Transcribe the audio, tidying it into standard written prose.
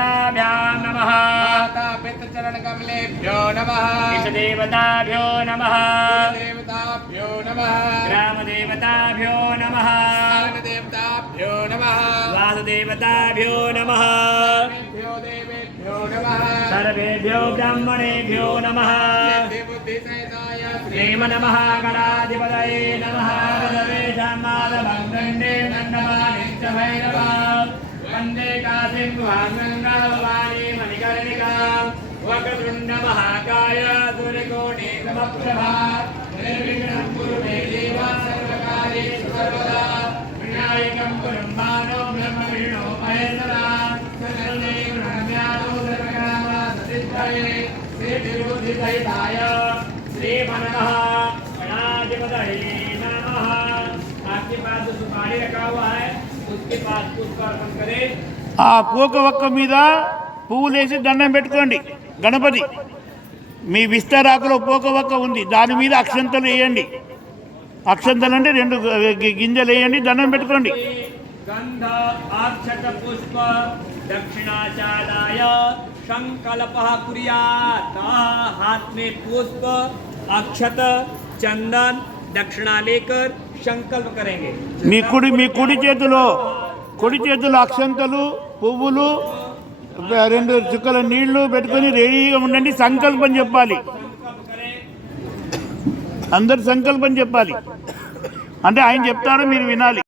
देवताभ्यां नमः माता पितृचरण कमलेभ्यो नमः इष्टदेवताभ्यो नमः देवताभ्यो नमः ग्रामदेवताभ्यो नमः देवताभ्यो नमः वासुदेवताभ्यो नमः देवेभ्यो नमः सर्वेभ्यो ब्राह्मणेभ्यो नमः बुद्धिसहिताय श्रीम नमः गणाधिपतये नमः सर्वेषां माधवं दण्डे दण्डमानिश्च भैरवा वन्दे काशीं गङ्गा भवानी मणिकर्णिकां वक्रतुण्ड महाकाय सूर्यकोटि समप्रभा निर्विघ्नं कुरु मे देव सर्वकार्येषु सर्वदा विनायकं कुरु मानो ब्रह्म विष्णु महेश्वरा सर्वदेव नम्यानो सर्वकामसिद्धये श्रीतिरुबुद्धिसहिताय श्रीमन्नमः गणाधिपतये नमः। आपके पास जो सुपारी रखा हुआ है उसके पास पुष्प अर्पण करें। ఆ పూక ఒక్క మీద పువ్వులేసి దండం పెట్టుకోండి. గణపతి మీ విస్తరాకులో పూక ఒక్క ఉంది, దాని మీద అక్షంతలు వేయండి. అక్షంతలు అంటే 2 గింజలు వేయండి, దండం పెట్టుకోండి. गंध अक्षत पुष्प दक्षिणाचाराय संकल्प कुर्यात्। हाथ में पुष्प अक्षत चंदन दक्षिणा लेकर संकल्प करेंगे। మీ కుడి చేతిలో అక్షంతలు, పువ్వులు, 2 చుక్కల నీళ్లు పెట్టుకొని రెడీగా ఉండండి. సంకల్పం చెప్పాలి, అందరు సంకల్పం చెప్పాలి. అంటే ఆయన చెప్తారో మీరు వినాలి.